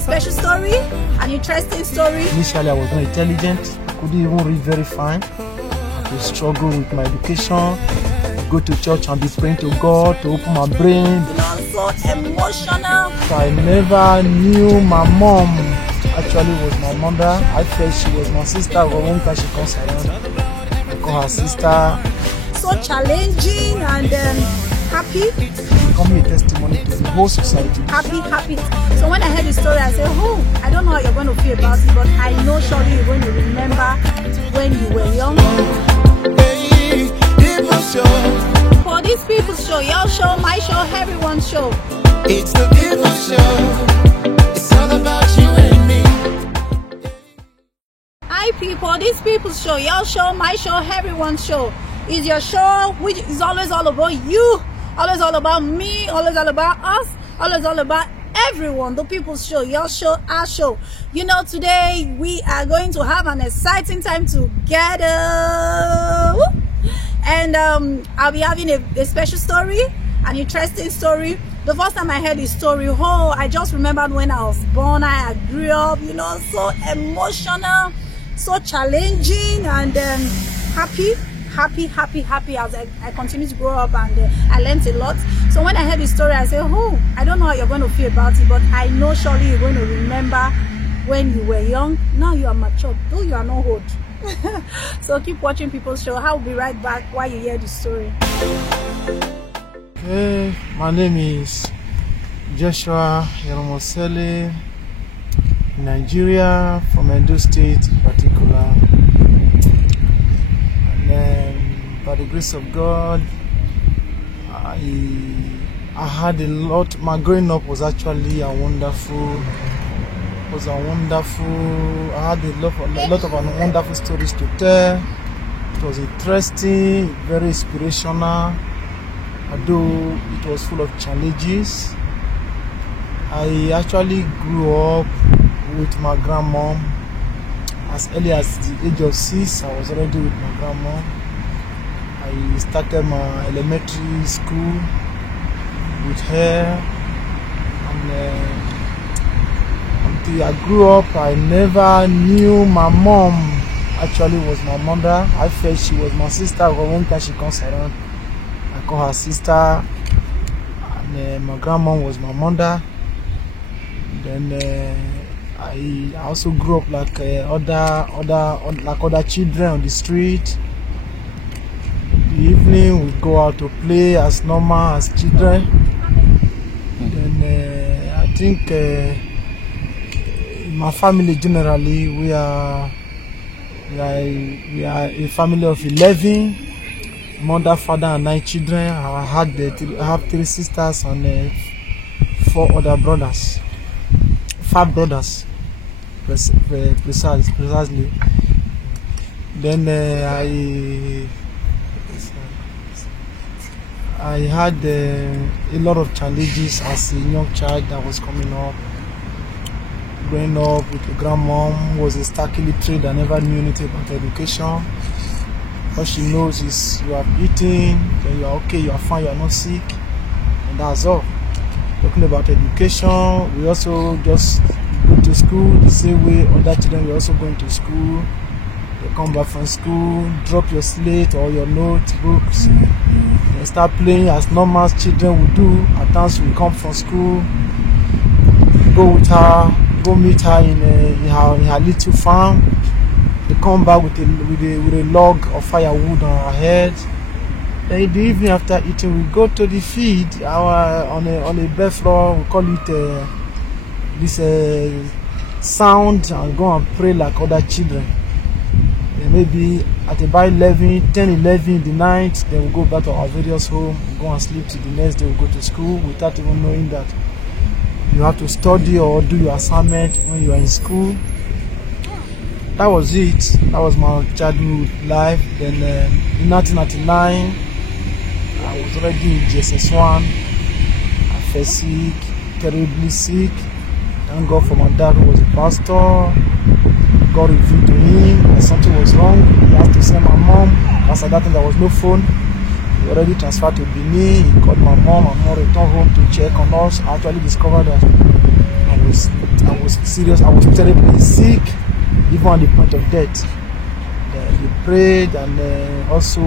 special story, an interesting story. Initially, I was not intelligent. I couldn't even read very fine. I could struggle with my education. Go to church and be praying to God to open my brain. You know, so emotional. So I never knew my mom actually was my mother. I felt she was my sister, but one time she comes around, I call her sister. So challenging and happy. Becoming a testimony to the whole society. Happy. So when I heard the story, I said, oh, I don't know how you're going to feel about it, but I know surely you're going to remember when you were young. For this people's show, your show, my show, everyone's show. It's the people show. It's all about you and me. Hi people, this people's show, your show, my show, everyone's show. Is your show which is always all about you, always all about me, always all about us, always all about everyone. The people's show, your show, our show. You know, today we are going to have an exciting time together. Woo! And I'll be having a special story, an interesting story. The first time I heard this story, oh, I just remembered when I was born, I grew up, you know, so emotional, so challenging, and happy as I continue to grow up, and I learned a lot. So when I heard this story, I said, oh, I don't know how you're going to feel about it, but I know surely you're going to remember when you were young. Now you are mature, though you are not old. So keep watching people's show. I'll be right back while you hear the story. Hey, my name is Joshua Yeromosele, Nigeria, from Edo State in particular. And by the grace of God, I had a lot. My growing up was actually wonderful. I had a lot of wonderful stories to tell. It was interesting, very inspirational, although it was full of challenges. I actually grew up with my grandmom. As early as the age of 6, I was already with my grandmom. I started my elementary school with her, and until I grew up, I never knew my mom actually was my mother. I felt she was my sister, but one time she comes around, I call her sister. And my grandmom was my mother. Then I also grew up like other children on the street. In the evening, we go out to play as normal as children. Then I think my family generally, we are a family of 11, mother, father, and 9 children. I have 3 sisters and 4 other brothers, 5 brothers, precisely. Then I had a lot of challenges as a young child that was coming up. Growing up with a grandmom who was a stark illiterate and never knew anything about education. All she knows is you have eaten, then you are okay, you are fine, you are not sick, and that's all. Talking about education, we also just go to school the same way other children were also going to school. They come back from school, drop your slate or your notebooks, and start playing as normal children would do. At times we come from school, go with her, go meet her in her little farm. They come back with a log of firewood on her head. Then in the evening after eating, we go to the field on a bare floor. We call it this sound, and go and pray like other children. Then maybe at about 10, 11 in the night, then we go back to our various home, we go and sleep till the next day. We go to school without even knowing that you have to study or do your assignment when you are in school. That was it. That was my childhood life. Then in 1999, I was already in GSS1. I fell sick, terribly sick. Thank God for my dad, who was a pastor. God revealed to him that something was wrong. He had to send my mom, because at that time there was no phone. He already transferred to Benin. He called my mom returned home to check on us. I actually discovered that I was serious. I was terribly sick, even at the point of death. He prayed and also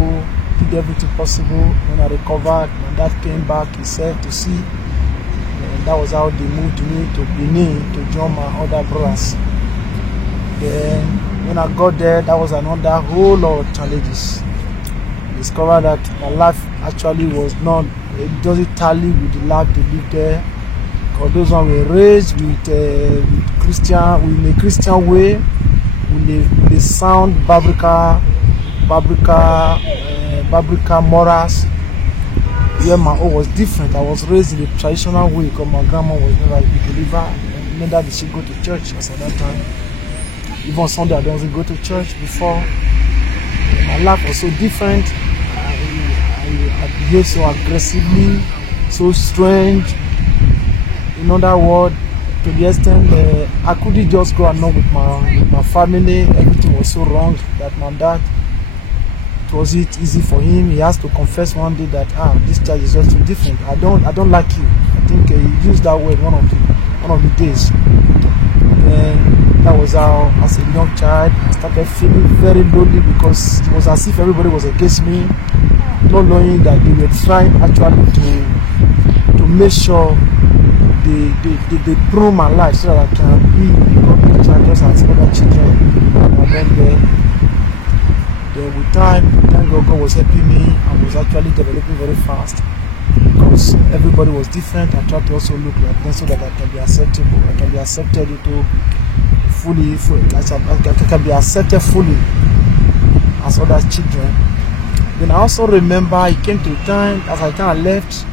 did everything possible. When I recovered, my dad came back himself to see. And that was how they moved me to Benin to join my other brothers. Then when I got there, that was another whole lot of challenges. I discovered that my life actually was not, it doesn't tally with the life they lived there. Because those ones were raised with in a Christian way, with the sound biblical morals. Where my own was different. I was raised in the traditional way because my grandma was never a believer. Neither did she go to church as at that time. Even Sunday I don't go to church before. My life was so different. I behaved so aggressively, so strange. In other words, to the extent I couldn't just go along with my family. Everything was so wrong that my dad, it wasn't easy for him. He has to confess one day that this child is just too different. I don't like you. I think he used that word one of the days. And that was how, as a young child, I started feeling very lonely because it was as if everybody was against me, not knowing that they were trying actually to make sure they prune my life so that I can be a godly child just as other children. And then with time, thank God, God was helping me. I was actually developing very fast because everybody was different. I tried to also look like them so that I can be acceptable. I can be accepted into fully. I can be accepted fully as other children. Then I also remember it came to a time as I kind of left.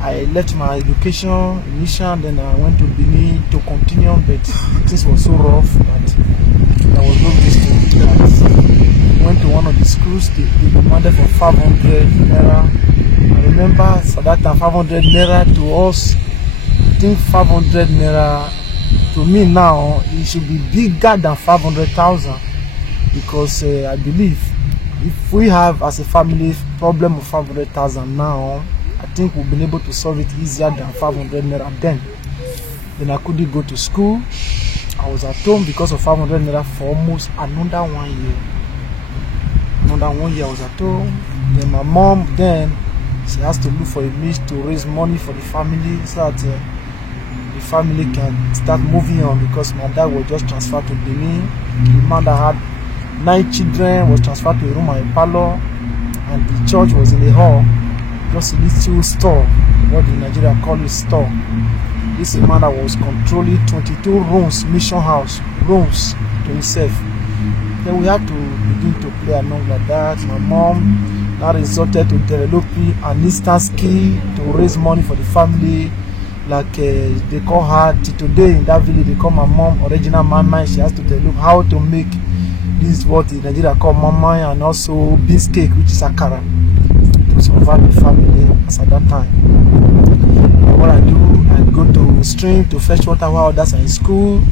I left my education in Nishan, then I went to Benin to continue, but things were so rough that there was no place to do that. Went to one of the schools, they demanded for 500 naira. I remember at that time 500 naira to us, I think 500 naira to me now, it should be bigger than 500,000 because I believe if we have as a family problem of 500,000 now, I think we've been able to solve it easier than 500 naira then. Then I couldn't go to school. I was at home because of 500 naira for almost another 1 year. Another 1 year I was at home. Then my mom, she has to look for a means to raise money for the family so that the family can start moving on because my dad was just transferred to Benin. The man that had 9 children was transferred to a room and a parlor, and the church was in the hall. Just a little store, what in Nigeria call it store. This is a man that was controlling 22 rooms, mission house, rooms to himself. Then we had to begin to play along like that. My mom now resorted to developing an instant skill to raise money for the family. Like they call her, today in that village, they call my mom original mama. She has to develop how to make this what in Nigeria call mama, and also beans cake, which is akara, to survive the family as at that time. And what I do, I go to stream to fetch water while others are in school.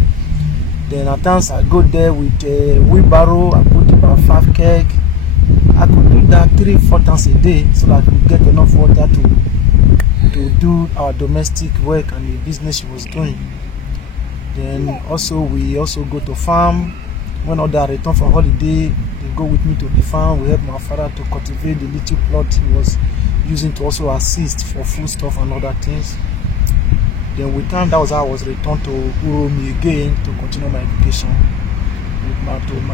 Then at times I go there with a wheelbarrow. I put about 5 keg. I could do that 3-4 times a day so that I could get enough water to do our domestic work and the business she was doing. Then also we also go to farm. When others return from holiday, they go with me to the farm. We help my father to cultivate the little plot he was using to also assist for food stuff and other things. Then with time, that was how I was returned to Uromi again to continue my education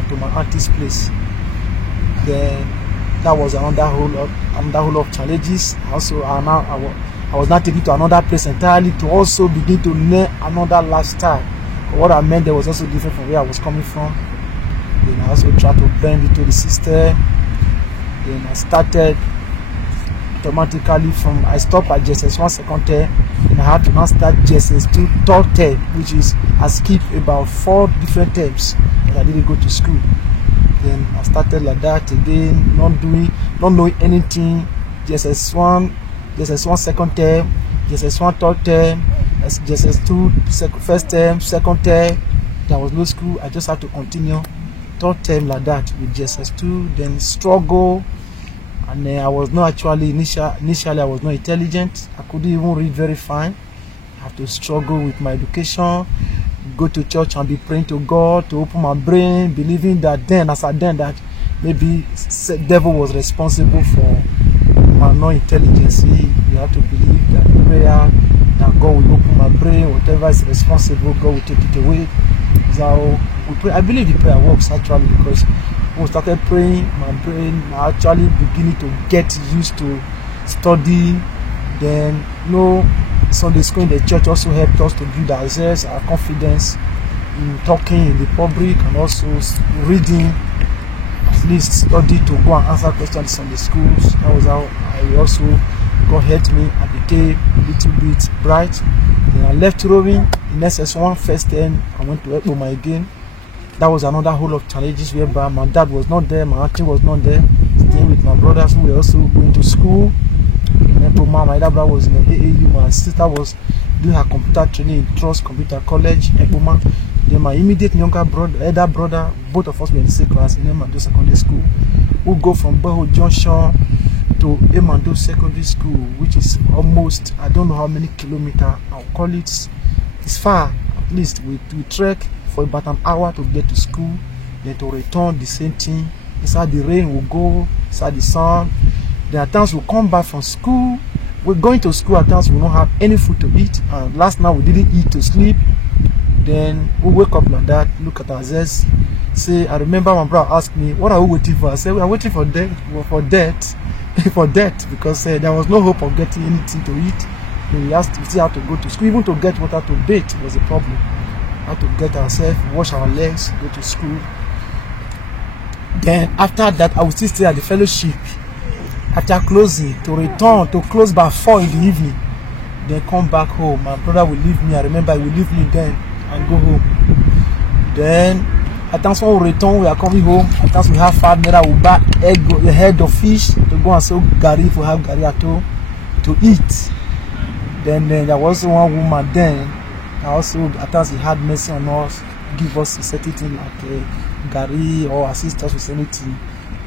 to my auntie's place. Then that was another whole lot of challenges. Also, I was now taken to another place entirely to also begin to learn another lifestyle. But what I meant there was also different from where I was coming from. Then I also tried to blend into the system. Then I started automatically from, I stopped at JSS1 second term, and I had to now start JSS2 third term, which is I skipped about 4 different terms and I didn't go to school. Then I started like that again, not knowing anything. JSS1 second term, JSS1 third term, JSS2 first term, second term. There was no school. I just had to continue third term like that with JSS2. Then struggle And I was not actually initially I was not intelligent. I couldn't even read very fine. I have to struggle with my education, go to church and be praying to God to open my brain, believing that that maybe the devil was responsible for my non-intelligence. You have to believe that prayer, that God will open my brain, whatever is responsible, God will take it away. So we pray. I believe the prayer works actually, because when we started praying, my brain actually beginning to get used to study. Then Sunday school in the church also helped us to build ourselves, our confidence in talking in the public, and also reading, at least study to go and answer questions in Sunday schools. That was how I also, God helped me. I became a little bit bright. Then I left rowing in SS1 first term. I went to Ekpoma again. That was another whole of challenges whereby my dad was not there, my auntie was not there, staying with my brothers who were also going to school. My elder brother was in the AAU, my sister was doing her computer training in Trust Computer College, Ekpoma. Then my immediate younger brother, elder brother, both of us were in the same class in Emando Secondary School. We go from Boho Junction to Emando Secondary School, which is almost, I don't know how many kilometers, I'll call it, it's far. At least we trek for about an hour to get to school, then to return the same thing. Inside the rain we'll go, inside the sun. There are times we'll come back from school. We're going to school, at times we don't have any food to eat. And last night we didn't eat to sleep. Then we wake up like that, look at ourselves. Say, I remember my brother asked me, what are we waiting for? I said, we are waiting for death, for death, because there was no hope of getting anything to eat. Then we still have to go to school. Even to get water to bathe was a problem. We had to get ourselves, wash our legs, go to school. Then after that, I would still stay at the fellowship. After closing, to return, to close by 4 in the evening. Then come back home. My brother will leave me. I remember he will leave me then and go home. Then at times when we return, we are coming home. At times we have 5 naira, we buy egg, a head of fish to go and sell gari if we have gari at home to eat. Then there was one woman then. Also at times he had mercy on us, give us a certain thing like gari or assist us with anything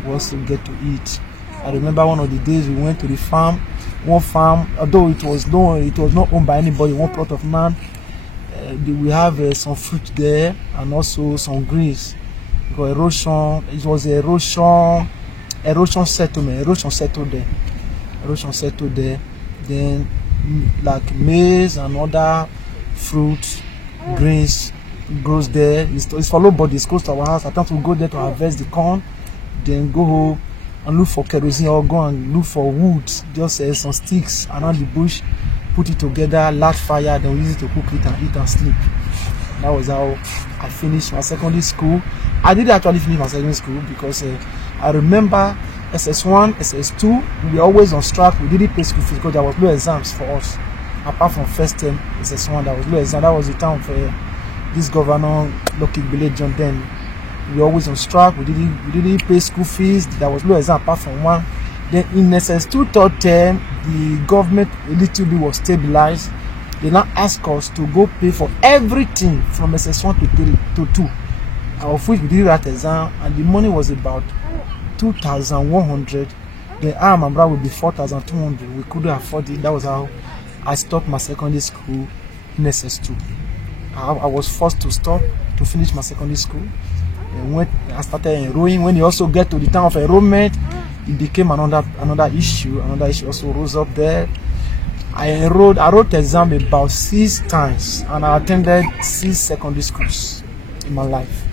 we also get to eat. I remember one of the days we went to the farm. One farm, although it was not owned by anybody, one plot of land. We have some fruit there and also some greens. Because erosion, it was erosion settlement. Erosion settled there. Then like maize and other fruits, greens grows there. It's followed by this close to our house. At times we go there to harvest the corn, then go home and look for kerosene or go and look for wood, just some sticks around the bush, put it together, light fire, then we use it to cook it and eat and sleep. That was how I finished my secondary school. I didn't actually finish my secondary school because I remember SS1, SS2, we were always on strike. We didn't pay school fees because there was no exams for us. Apart from first term SS1, there was no exam. That was the time for this governor, Lucky Village John then. We were always on strike. We didn't pay school fees. There was no exam apart from one. Then in SS2 third term, the government a little bit was stabilized. They now asked us to go pay for everything from SS1 to 2, of which we didn't write exam, and the money was about 2,100. Then I and my brother would be 4,200. We couldn't afford it. That was how I stopped my secondary school in SS2. I was forced to stop to finish my secondary school. And when I started enrolling, when you also get to the time of enrollment, it became another issue. Another issue also rose up there. I wrote exam about 6 times, and I attended 6 secondary schools in my life.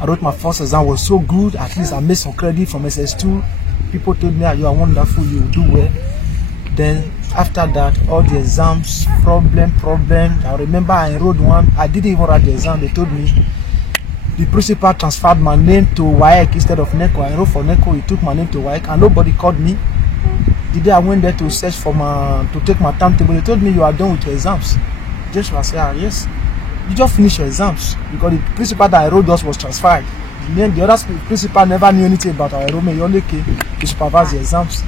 I wrote my first exam, was so good. At least I made some credit from SS2. People told me, you are wonderful, you will do well. Then after that, all the exams, problem. I remember I enrolled one. I didn't even write the exam. They told me the principal transferred my name to WAEC instead of NECO. I enrolled for NECO. He took my name to WAEC, and nobody called me. The day I went there to search for to take my timetable, they told me you are done with your exams. Joshua said, yes, you just finished your exams, because the principal that enrolled us was transferred. The other principal never knew anything about our enrollment. He only came to supervise the exams.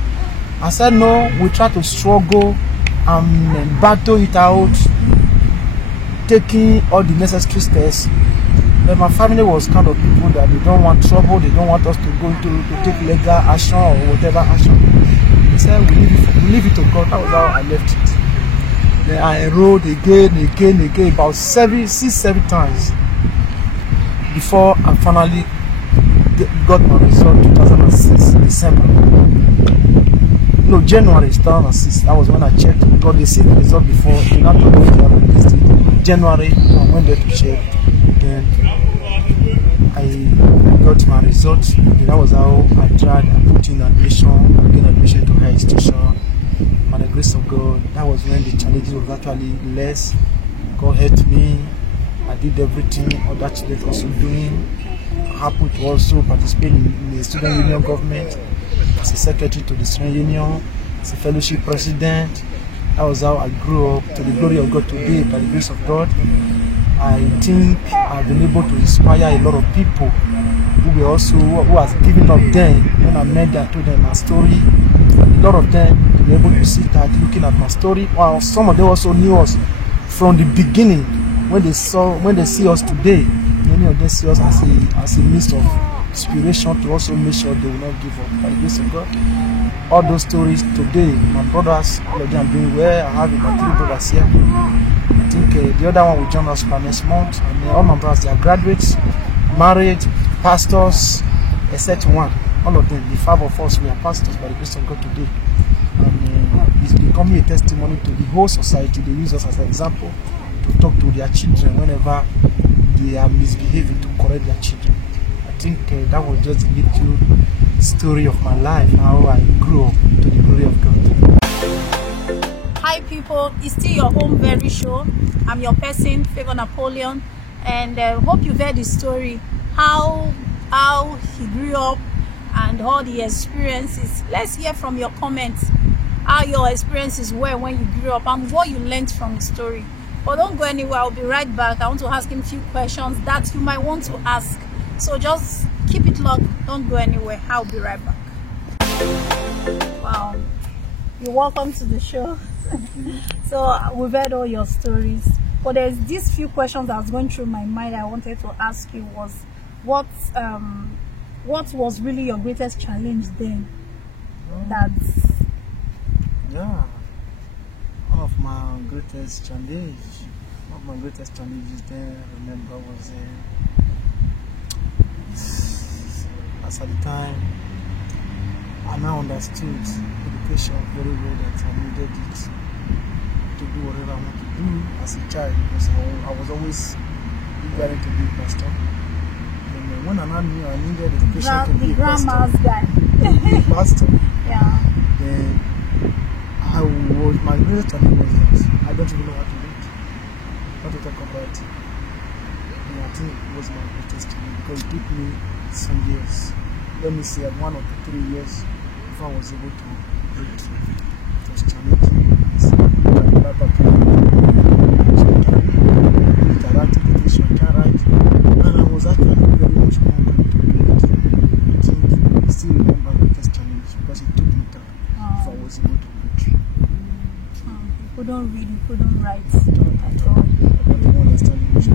I said, no, we try to struggle and battle it out, taking all the necessary steps. But my family was kind of people that they don't want trouble, they don't want us to go to take legal action or whatever action. They said we leave it to God. That was how I left it. Then I enrolled again, about 6-7 times before I finally got my result 2006 December. No, January 2006. That was when I checked. Because they see the result before. They not told me they have released it. January, I went there to check. Then I got my result. That was how I tried. I put in admission. I gained admission to higher institution. By the grace of God, that was when the challenges was actually less. God helped me. I did everything other children also doing. I happened to also participate in the student union government as a secretary to the student union, as a fellowship president. That was how I grew up to the glory of God today. By the grace of God, I think I've been able to inspire a lot of people who has given up then. When I met them, I told them my story. A lot of them were able to sit at looking at my story. While some of them also knew us from the beginning. When they see us today, many of them see us as a means of inspiration to also make sure they will not give up. By the grace of God, all those stories today, my brothers, all of them are doing well. I have about 3 brothers here. I think the other one will join us by next month. And all my brothers, they are graduates, married, pastors, except one. All of them, the 5 of us, we are pastors by the grace of God today. And it's becoming a testimony to the whole society. They use us as an example to talk to their children whenever they are misbehaving, to correct their children. I think that was just a little story of my life, how I grew up to the glory of God. Hi people, it's still your home very show. I'm your person, Favor Napoleon, and hope you've heard the story, how he grew up and all the experiences. Let's hear from your comments how your experiences were when you grew up and what you learned from the story. But don't go anywhere, I'll be right back. I want to ask him a few questions that you might want to ask. So just keep it locked, don't go anywhere. I'll be right back. Wow, you're welcome to the show. So we've heard all your stories, but there's these few questions that was going through my mind I wanted to ask you was what was really your greatest challenge then? Yeah, one of my greatest challenges then I remember was as at the time I now understood education very well, that I needed it to do whatever I want to do as a child, because I was always eager to be a pastor. And when I now knew I needed education to be a grandma's guy. pastor, Yeah. then my greatest challenge was that I don't even know how to read, how to talk about it. And I think it was my greatest challenge because it took me some years. Let me say 1 or 3 years before I was able to read. It was challenging. And I was actually very much more going to read. I think I still remember the greatest challenge because it took me time before I was able to read. You couldn't read, you couldn't write at all. I don't even understand English.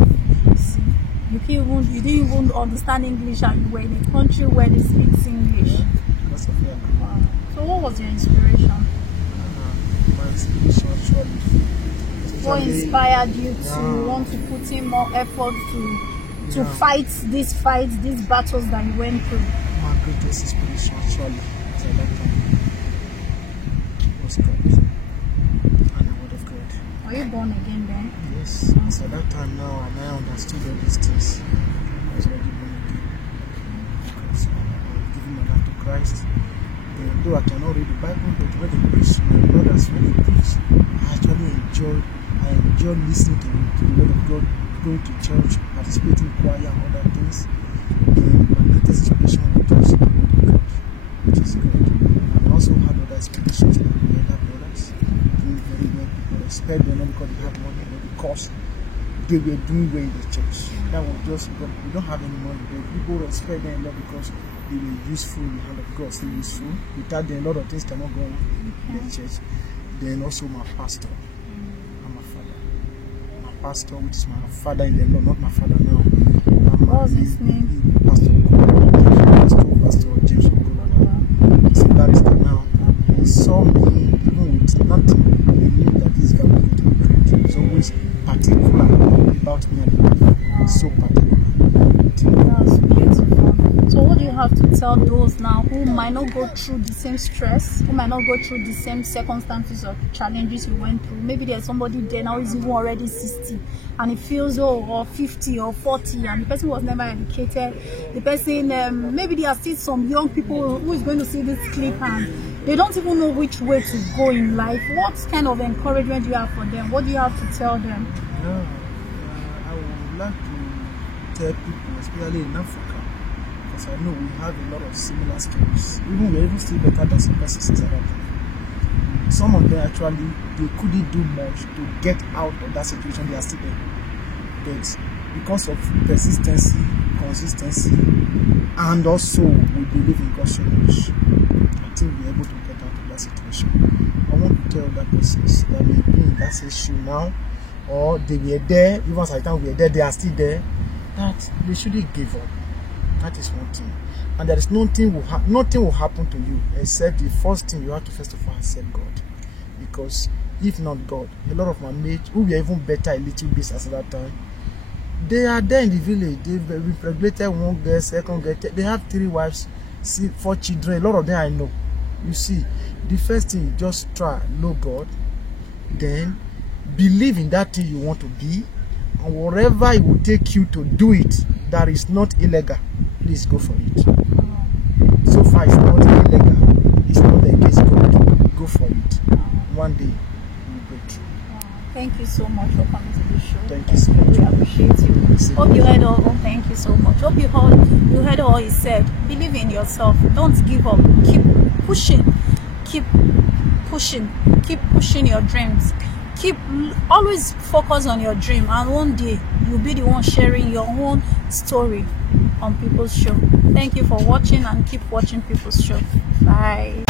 You didn't even understand English, and you were in a country where they speak English. Yeah, because of that. Wow. So what was your inspiration? My inspiration actually. What inspired you to want to put in more effort to fight these battles that you went through? My greatest inspiration actually was at that time was God and the Word of God. Were you born again then? Yes. So at that time now, and I understood all these things. I was already born again. Because I've given my life to Christ. And though I cannot read the Bible, but when they preach, my brothers, when they preach, I actually enjoy listening to the Word of God, going to church, participating in choir and other things. And my greatest inspiration was just the Word of God, which is God. And I also had other inspirations from the other brothers, doing very well. People respect them not because they have money, but because they were doing well in the church. That was just God. We don't have any money, but people respect them not because they were useful in the hand of God, so useful. Without them, a lot of things cannot go on in the church. Then also my pastor and my father. My pastor, which is my father in the Lord, not my father now. What's his name? Pastor James Okola. He's a barrister now. He saw me even with nothing. He knew that this guy was going to be great. He was always particular about me and life. So particular. That's beautiful. So what do you have to tell those now who might not go through the same stress, who might not go through the same circumstances or challenges you went through? Maybe there's somebody there now who's even already 60 and he feels, or 50 or 40, and the person was never educated. The person, maybe there are still some young people who is going to see this clip and they don't even know which way to go in life. What kind of encouragement do you have for them? What do you have to tell them? Yeah, I would like to tell people, especially in Africa, because I know we have a lot of similar stories. Even we're even still better than some persons at that time. Some of them actually, they couldn't do much to get out of that situation. They are still there. But because of persistency, consistency, and also we believe in God so much, I think we're able to get out of that situation. I want to tell that persons that may be in that situation now, or they were there, even as I think we were there, they are still there, that they shouldn't give up. That is one thing. And there is nothing will happen to you except the first thing you have to first of all accept God. Because if not God, a lot of my mates who were even better a little bit at that time, they are there in the village. They've impregnated one girl, second girl, they have 3 wives, 4 children. A lot of them I know. You see, the first thing, just try, know God, then believe in that thing you want to be, and wherever it will take you to do it that is not illegal, please go for it. So far it's not illegal, it's not against God. Go for it. One day you will go through. Thank you so much for coming to the show. Thank you so much. We appreciate you. Hope you heard all. Thank you so much. Hope you heard all he said. Believe in yourself. Don't give up. Keep pushing. Keep pushing your dreams. Always focus on your dream, and one day you'll be the one sharing your own story on People's Show. Thank you for watching, and keep watching People's Show. Bye.